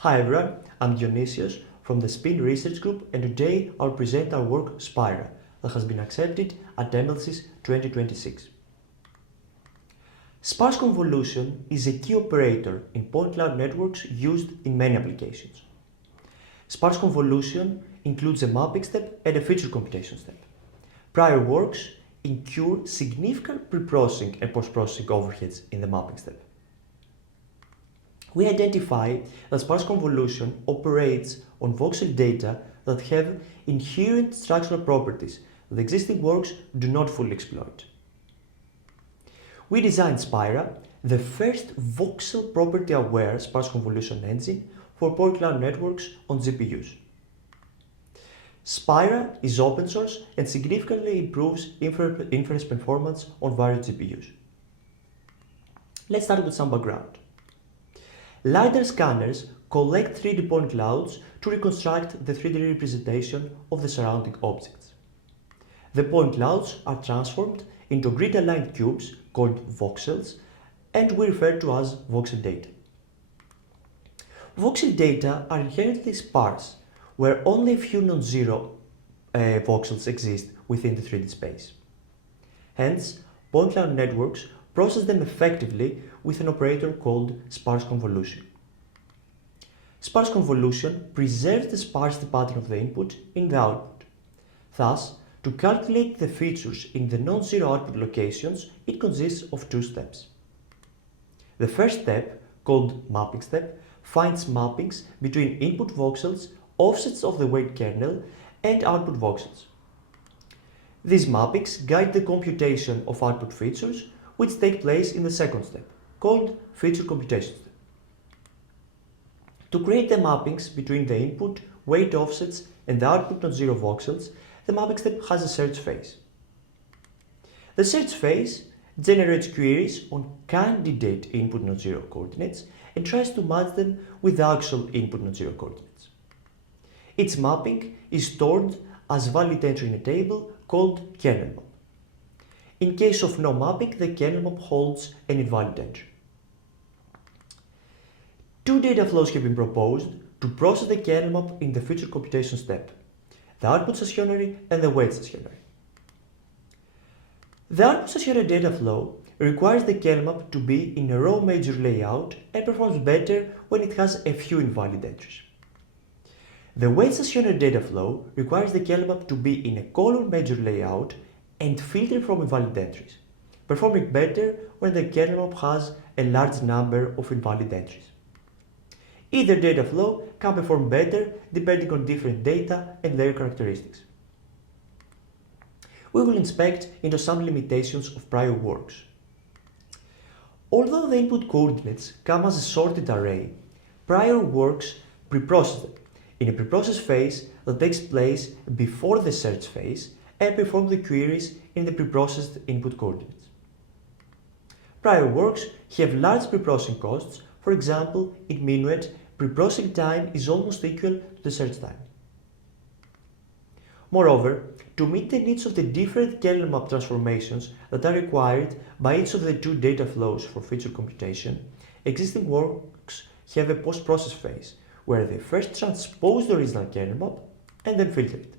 Hi everyone, I'm Dionysios from the Spin Research Group, and today I'll present our work Spira that has been accepted at MLSys 2026. Sparse convolution is a key operator in point cloud networks used in many applications. Sparse convolution includes a mapping step and a feature computation step. Prior works incur significant pre-processing and post-processing overheads in the mapping step. We identify that sparse convolution operates on voxel data that have inherent structural properties that existing works do not fully exploit. We designed Spira, the first voxel property-aware sparse convolution engine for point cloud networks on GPUs. Spira is open source and significantly improves inference performance on various GPUs. Let's start with some background. LiDAR scanners collect 3D point clouds to reconstruct the 3D representation of the surrounding objects. The point clouds are transformed into grid-aligned cubes called voxels, and we refer to as voxel data. Voxel data are inherently sparse, where only a few non-zero voxels exist within the 3D space. Hence, point cloud networks process them effectively with an operator called sparse convolution. Sparse convolution preserves the sparsity pattern of the input in the output. Thus, to calculate the features in the non-zero output locations, it consists of two steps. The first step, called mapping step, finds mappings between input voxels, offsets of the weight kernel, and output voxels. These mappings guide the computation of output features, which take place in the second step, called feature computation step. To create the mappings between the input, weight offsets, and the output non-zero voxels, the mapping step has a search phase. The search phase generates queries on candidate input non-zero coordinates and tries to match them with the actual input non-zero coordinates. Its mapping is stored as valid entry in a table called kernel map. In case of no mapping, the kernel map holds an invalid entry. Two data flows have been proposed to process the kernel map in the feature computation step: the output stationary and the weight stationary. The output stationary data flow requires the kernel map to be in a row major layout and performs better when it has a few invalid entries. The weight stationary data flow requires the kernel map to be in a column major layout and filter from invalid entries, performing better when the kernel map has a large number of invalid entries. Either data flow can perform better depending on different data and their characteristics. We will inspect into some limitations of prior works. Although the input coordinates come as a sorted array, prior works preprocess them in a preprocess phase that takes place before the search phase and perform the queries in the preprocessed input coordinates. Prior works have large preprocessing costs. For example, in Minuet, preprocessing time is almost equal to the search time. Moreover, to meet the needs of the different kernel map transformations that are required by each of the two data flows for feature computation, existing works have a post-process phase, where they first transpose the original kernel map and then filter it.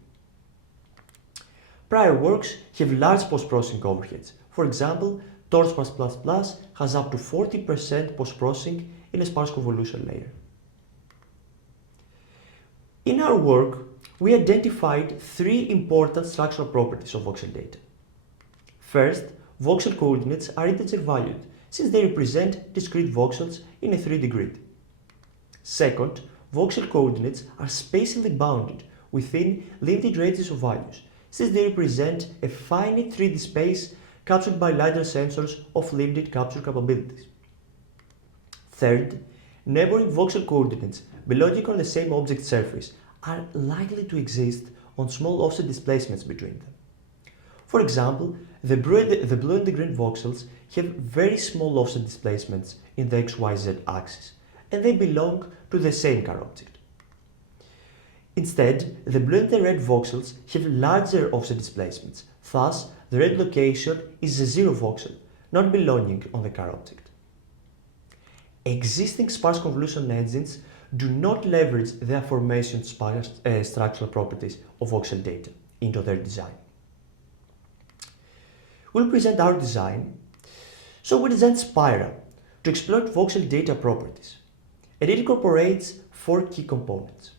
Prior works have large post-processing overheads. For example, Torch+++ has up to 40% post-processing in a sparse convolution layer. In our work, we identified three important structural properties of voxel data. First, voxel coordinates are integer valued, since they represent discrete voxels in a 3D grid. Second, voxel coordinates are spatially bounded within limited ranges of values, since they represent a finite 3D space captured by LiDAR sensors of limited capture capabilities. Third, neighboring voxel coordinates belonging on the same object surface are likely to exist on small offset displacements between them. For example, the blue and the green voxels have very small offset displacements in the XYZ axis, and they belong to the same car object. Instead, the blue and the red voxels have larger offset displacements. Thus, the red location is a zero voxel, not belonging on the car object. Existing sparse convolution engines do not leverage the aforementioned structural properties of voxel data into their design. We'll present our design. So we designed Spira to exploit voxel data properties, and it incorporates 4 key components.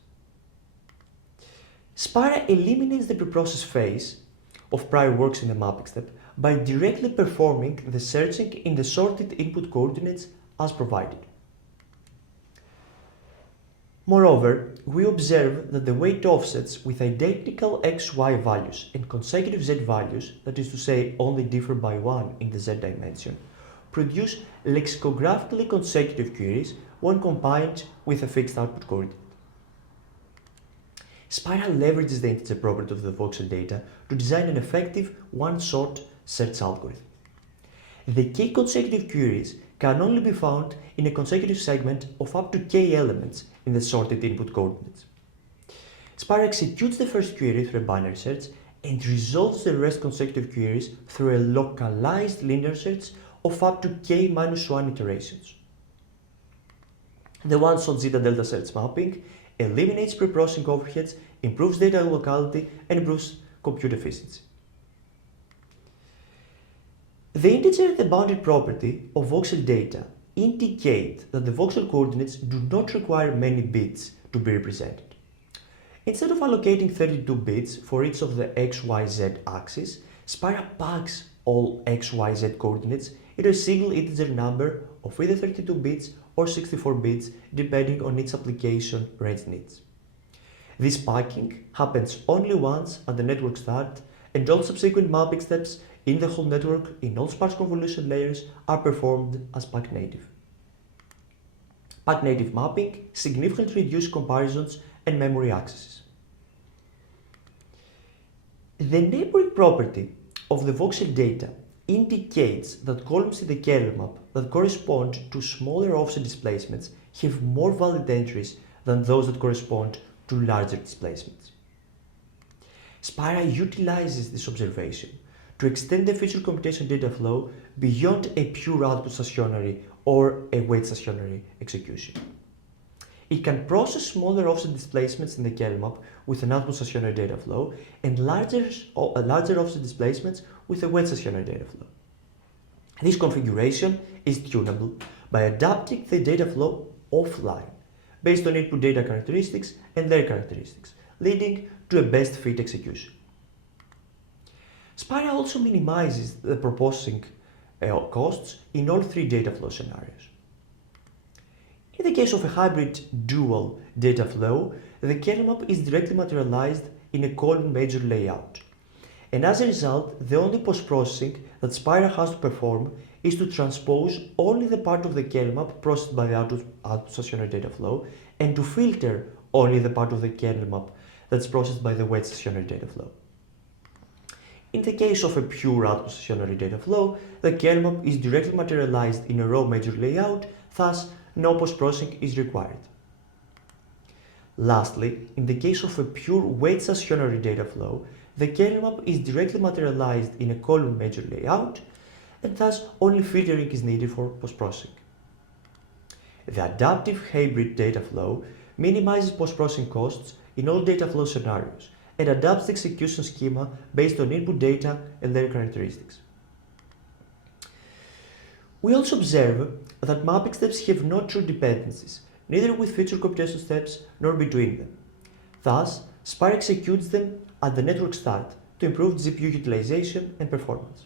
Spira eliminates the preprocess phase of prior works in the mapping step by directly performing the searching in the sorted input coordinates as provided. Moreover, we observe that the weight offsets with identical xy values and consecutive z values, that is to say only differ by 1 in the z dimension, produce lexicographically consecutive queries when combined with a fixed output coordinate. Spira leverages the integer property of the voxel data to design an effective one-shot search algorithm. The k consecutive queries can only be found in a consecutive segment of up to k elements in the sorted input coordinates. Spira executes the first query through a binary search and resolves the rest consecutive queries through a localized linear search of up to k-1 iterations. The one-shot zeta delta search mapping eliminates preprocessing overheads, improves data locality, and improves compute efficiency. The integer and the bounded property of voxel data indicate that the voxel coordinates do not require many bits to be represented. Instead of allocating 32 bits for each of the x, y, z axes, Spira packs all x, y, z coordinates into a single integer number of either 32 bits or 64 bits depending on its application range needs. This packing happens only once at the network start, and all subsequent mapping steps in the whole network in all sparse convolution layers are performed as pack-native. Pack-native mapping significantly reduces comparisons and memory accesses. The neighboring property of the voxel data indicates that columns in the kernel map that correspond to smaller offset displacements have more valid entries than those that correspond to larger displacements. Spira utilizes this observation to extend the feature computation data flow beyond a pure output stationary or a weight stationary execution. It can process smaller offset displacements in the kernel map with an output stationary data flow and larger offset displacements with a weight stationary data flow. This configuration is tunable by adapting the data flow offline based on input data characteristics and their characteristics, leading to a best fit execution. Spira also minimizes the preprocessing costs in all 3 data flow scenarios. In the case of a hybrid dual data flow, the kernel map is directly materialized in a column major layout. And as a result, the only post-processing that Spira has to perform is to transpose only the part of the kernel map processed by the output stationary data flow and to filter only the part of the kernel map that's processed by the weight stationary data flow. In the case of a pure output stationary data flow, the kernel map is directly materialized in a row major layout, thus no post-processing is required. Lastly, in the case of a pure weight stationary data flow, the kernel map is directly materialized in a column major layout, and thus only filtering is needed for post-processing. The adaptive hybrid data flow minimizes post-processing costs in all data flow scenarios and adapts the execution schema based on input data and their characteristics. We also observe that mapping steps have no true dependencies, neither with feature computation steps nor between them. Thus, Spira executes them at the network start to improve GPU utilization and performance.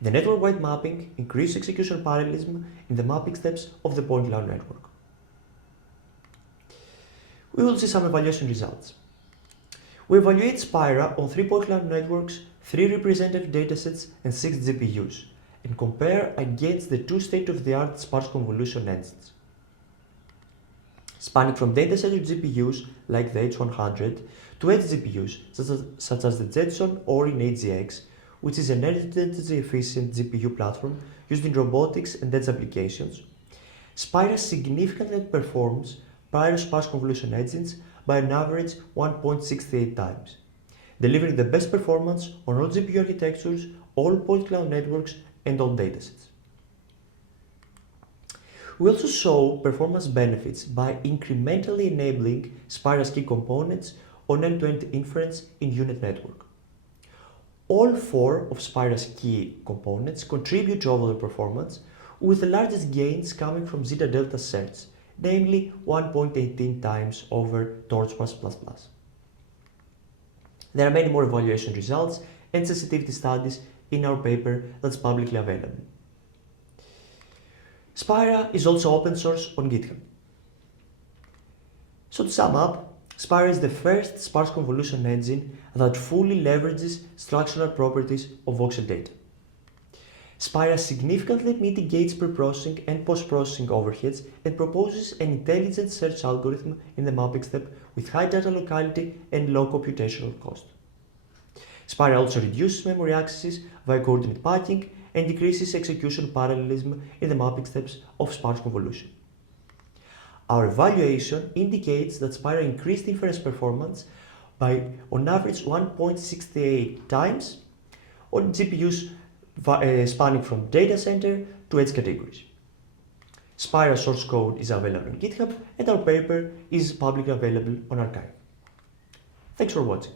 The network-wide mapping increases execution parallelism in the mapping steps of the point cloud network. We will see some evaluation results. We evaluate Spira on 3 point cloud networks, 3 representative datasets, and 6 GPUs, and compare against the 2 state-of-the-art sparse convolution engines. Spanning from data-centered GPUs like the H100 to edge GPUs such as the Jetson or in AGX, which is an energy-efficient GPU platform used in robotics and edge applications, Spira significantly outperforms prior sparse convolution engines by an average 1.68 times, delivering the best performance on all GPU architectures, all point cloud networks, and all datasets. We also show performance benefits by incrementally enabling Spira's key components on end-to-end inference in unit network. All four of Spira's key components contribute to overall performance, with the largest gains coming from zeta-delta search, namely 1.18 times over Torchmas++. There are many more evaluation results and sensitivity studies in our paper that's publicly available. Spira is also open source on GitHub. So to sum up, Spira is the first sparse convolution engine that fully leverages structural properties of voxel data. Spira significantly mitigates pre-processing and post-processing overheads and proposes an intelligent search algorithm in the mapping step with high data locality and low computational cost. Spira also reduces memory accesses via coordinate packing and decreases execution parallelism in the mapping steps of sparse convolution. Our evaluation indicates that Spira increased inference performance by on average 1.68 times on GPUs spanning from data center to edge categories. Spira source code is available on GitHub and our paper is publicly available on arXiv. Thanks for watching.